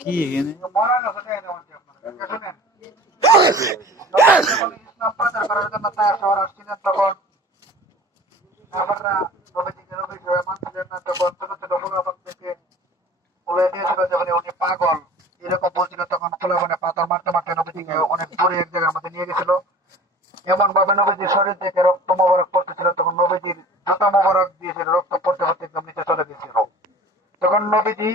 কি এখানে ইসলাম প্রচার করার জন্য তার শহর আসছিলেন তখন নবীজিকে নবী হিসেবে মানছিলেন না, তখন ছোট ছোট থেকে বলে দিয়েছিল যখন উনি পাগল এরকম বলছিল, তখন ফুলাবনে পাথর মারতে মারতে নবীজিকে অনেক দূরে এক জায়গার মধ্যে নিয়ে গেছিল। এমন ভাবে নবীজির শরীর থেকে রক্ত মোবারক পড়তেছিল, তখন নবীজির জুতা মোবারক দিয়েছিল, রক্ত পড়তে পড়তে একদম নিচে চলে গেছিল। তখন নবীজি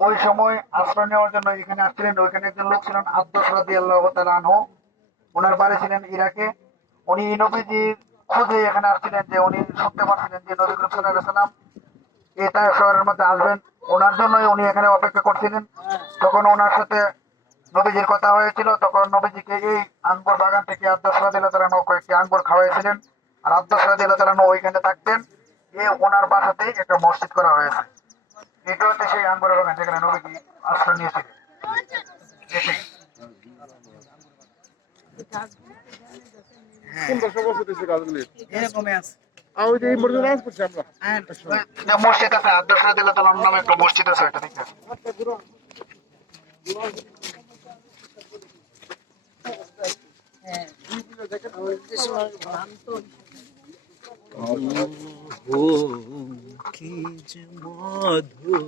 ওই সময় আশ্রয় নেওয়ার জন্য এখানে আসছিলেন। ওইখানে একজন লোক ছিলেন আব্বাস রাদিয়াল্লাহু তাআলা আনহু, ওনার বাড়ি ছিলেন ইরাকে। উনি নবীজির খোঁজে এখানে আসছিলেন, যে উনি শুনতে পাচ্ছিলেন যে নবী করিম সাল্লাল্লাহু আলাইহি সাল্লাম এটা শহরের মধ্যে আসবেন, ওনার জন্যই উনি এখানে অপেক্ষা করছিলেন। তখন ওনার সাথে নবীজির কথা হয়েছিল, তখন নবীজিকে এই আঙ্গুর বাগান থেকে আব্বাস রাদিয়াল্লাহু তাআলা আনহু কয়েকটি আঙ্গুর খাওয়াইছিলেন। আর আব্বাস রাদিয়াল্লাহু তাআলা আনহু ওইখানে থাকতেন। ওনার বাসাতে একটা মসজিদ করা হয়েছে। এটা হচ্ছে সেই আঙ্গুরের বাগান যেখানে নবীজি আশ্রয় নিয়েছিলেন। এটাই মসজিদ আছে, আব্বাস রাদিয়াল্লাহু তাআলা আনহু নামে একটা মসজিদ আছে, এটা দেখে কি যে মধুর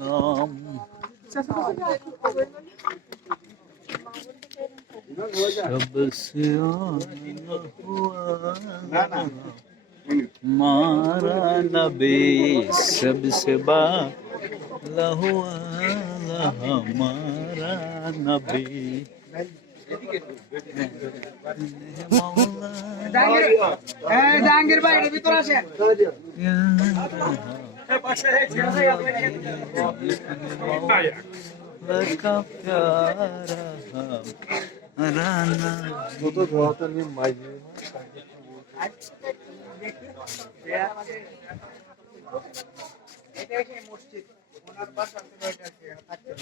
নাম सबसे आला हुआ मारा नबी सबसे बाला हुआ हमारा नबी জাহাঙ্গীর ভাই এর ভিতর আসেন। लका प्यारा राना তো ধোয়াতে নিয়ে মাইজে এটা সেই মসজিদ, ওনার বাসা ছিল এটা, থাকতেন।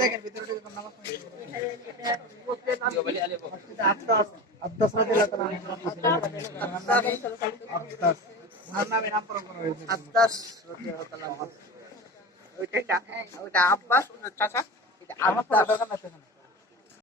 দেখেন ভিতরে ঢুকে নামাজ পড়েন। আব্বাস রাদিয়াল্লাহু তাআলা আব্বাস ওনার নামে নামকরণ করা হয়েছে। আব্বাস রাদিয়াল্লাহু তাআলা ওইটা আব্বাস ওনার চাচা, এটা আব্বাস।